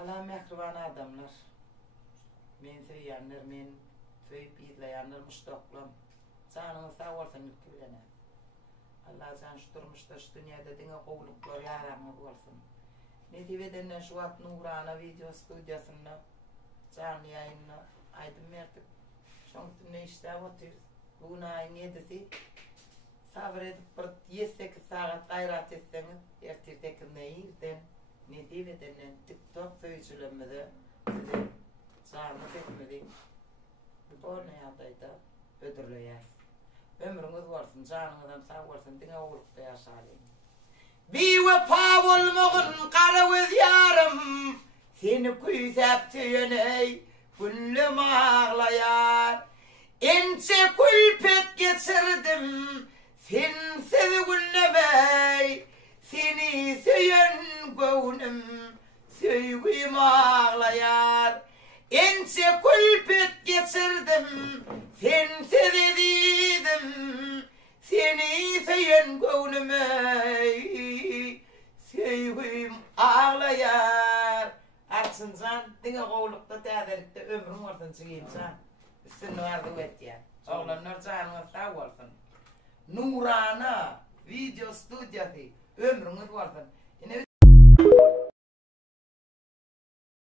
Salam mehriban adamlar. Men söyleyenler, men söyüp izleyenler müştaklam. Canınız sağ olsun ülkelerine. Allah can şu durmuşta şu dünyada dine kovuluklar yaramı olsun. Netiveden şu at Nurana video stüdyasında canlı yayınla aydın verdik. Şoňsy ne işler otur. Bugün ayın 7'si. Sabredip bir 7-8 saat gayret etseňiz, ertirteki neyirden netiveden TikTok söyçülemede size canlı etmedi. Bu ne yapaydı? Ödürleyäs. Ömrüňiz bolsun, janyňyzdan sag bolsun, diňe ulukda ýaşaýyn. Bewefa bolmagyn kara göz ýarym, seni küýsäp söýeney, güllüm ağlaýar. Ence kulpet geçirdim, sensiz güllemey, seni söýen göwnüm, söýgüm ağlaýar. Ence kulpet geçirdim, sensiz edidim, seni söýen göwnümey, söýgüm ağlaýar. Atsıncan, diňe gowlukda täzelikde ömrüň ordan çygymsan. Sen vardı vetýär. Oğlanlar janyňyz sag bolsun. Nurana video stüdyasy ömrüňiz bolsun.